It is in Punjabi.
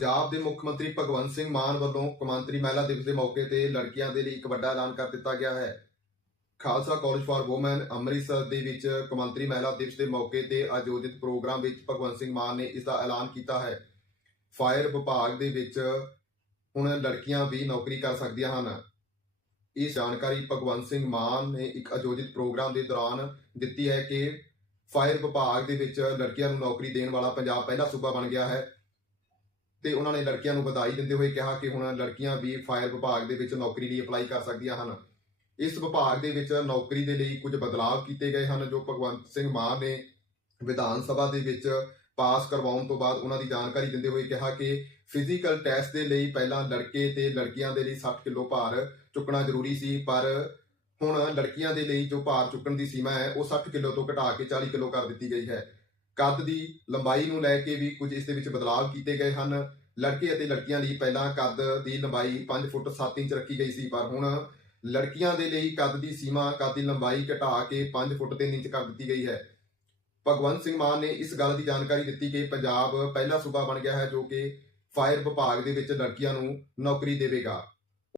ਪੰਜਾਬ ਦੇ ਮੁੱਖ ਮੰਤਰੀ ਭਗਵੰਤ ਸਿੰਘ ਮਾਨ ਵੱਲੋਂ ਕੌਮਾਂਤਰੀ ਮਹਿਲਾ ਦਿਵਸ ਦੇ ਮੌਕੇ ਤੇ ਲੜਕੀਆਂ ਦੇ ਲਈ ਇੱਕ ਵੱਡਾ ਐਲਾਨ ਕਰ ਦਿੱਤਾ ਗਿਆ ਹੈ। Khalsa college for women Amritsar ਦੇ ਵਿੱਚ ਕੌਮਾਂਤਰੀ ਮਹਿਲਾ ਦਿਵਸ ਦੇ ਮੌਕੇ ਤੇ ਆਯੋਜਿਤ ਪ੍ਰੋਗਰਾਮ ਵਿੱਚ ਭਗਵੰਤ ਸਿੰਘ ਮਾਨ ਨੇ ਇਸ ਦਾ ਐਲਾਨ ਕੀਤਾ ਹੈ। ਫਾਇਰ ਵਿਭਾਗ ਦੇ ਵਿੱਚ ਹੁਣ ਲੜਕੀਆਂ ਵੀ ਨੌਕਰੀ ਕਰ ਸਕਦੀਆਂ ਹਨ। ਇਹ ਜਾਣਕਾਰੀ ਭਗਵੰਤ ਸਿੰਘ ਮਾਨ ਨੇ ਇੱਕ ਆਯੋਜਿਤ ਪ੍ਰੋਗਰਾਮ ਦੇ ਦੌਰਾਨ ਦਿੱਤੀ ਹੈ ਕਿ ਫਾਇਰ ਵਿਭਾਗ ਦੇ ਵਿੱਚ ਲੜਕੀਆਂ ਨੂੰ ਨੌਕਰੀ ਦੇਣ ਵਾਲਾ ਪੰਜਾਬ ਪਹਿਲਾ ਸੂਬਾ ਬਣ ਗਿਆ ਹੈ। ਤੇ ਉਹਨਾਂ ਨੇ ਲੜਕੀਆਂ ਨੂੰ ਵਧਾਈ ਦਿੰਦੇ ਹੋਏ ਕਿਹਾ ਕਿ ਹੁਣ ਲੜਕੀਆਂ ਵੀ ਫਾਇਰ ਵਿਭਾਗ ਦੇ ਵਿੱਚ ਨੌਕਰੀ ਲਈ ਅਪਲਾਈ ਕਰ ਸਕਦੀਆਂ ਹਨ। ਇਸ ਵਿਭਾਗ ਦੇ ਵਿੱਚ ਨੌਕਰੀ ਦੇ ਲਈ ਕੁਝ ਬਦਲਾਅ ਕੀਤੇ ਗਏ ਹਨ, ਜੋ ਭਗਵੰਤ ਸਿੰਘ ਮਾਨ ਨੇ ਵਿਧਾਨ ਸਭਾ ਦੇ ਵਿੱਚ ਪਾਸ ਕਰਵਾਉਣ ਤੋਂ ਬਾਅਦ ਉਹਨਾਂ ਦੀ ਜਾਣਕਾਰੀ ਦਿੰਦੇ ਹੋਏ ਕਿਹਾ ਕਿ ਫਿਜ਼ੀਕਲ ਟੈਸਟ ਦੇ ਲਈ ਪਹਿਲਾਂ ਲੜਕੇ ਤੇ ਲੜਕੀਆਂ ਦੇ ਲਈ 60 ਕਿਲੋ ਭਾਰ ਚੁੱਕਣਾ ਜ਼ਰੂਰੀ ਸੀ, ਪਰ ਹੁਣ ਲੜਕੀਆਂ ਦੇ ਲਈ ਜੋ ਭਾਰ ਚੁੱਕਣ ਦੀ ਸੀਮਾ ਹੈ, ਉਹ 60 ਕਿਲੋ ਤੋਂ ਘਟਾ ਕੇ 40 ਕਿਲੋ ਕਰ ਦਿੱਤੀ ਗਈ ਹੈ। ਕੱਦ ਦੀ ਲੰਬਾਈ ਨੂੰ ਲੈ ਕੇ ਵੀ ਕੁਝ ਇਸ ਦੇ ਵਿੱਚ ਬਦਲਾਅ ਕੀਤੇ ਗਏ ਹਨ। ਲੜਕੇ ਅਤੇ ਲੜਕੀਆਂ ਲਈ ਪਹਿਲਾਂ ਕੱਦ ਦੀ ਲੰਬਾਈ 5 ਫੁੱਟ 7 ਇੰਚ ਰੱਖੀ ਗਈ ਸੀ, ਪਰ ਹੁਣ ਲੜਕੀਆਂ ਦੇ ਲਈ ਕੱਦ ਦੀ ਸੀਮਾ, ਕੱਦ ਦੀ ਲੰਬਾਈ ਘਟਾ ਕੇ 5 ਫੁੱਟ 3 ਇੰਚ ਕਰ ਦਿੱਤੀ ਗਈ ਹੈ। ਭਗਵੰਤ ਸਿੰਘ ਮਾਨ ਨੇ ਇਸ ਗੱਲ ਦੀ ਜਾਣਕਾਰੀ ਦਿੱਤੀ ਕਿ ਪੰਜਾਬ ਪਹਿਲਾ ਸੂਬਾ ਬਣ ਗਿਆ ਹੈ ਜੋ ਕਿ ਫਾਇਰ ਵਿਭਾਗ ਦੇ ਵਿੱਚ ਲੜਕੀਆਂ ਨੂੰ ਨੌਕਰੀ ਦੇਵੇਗਾ।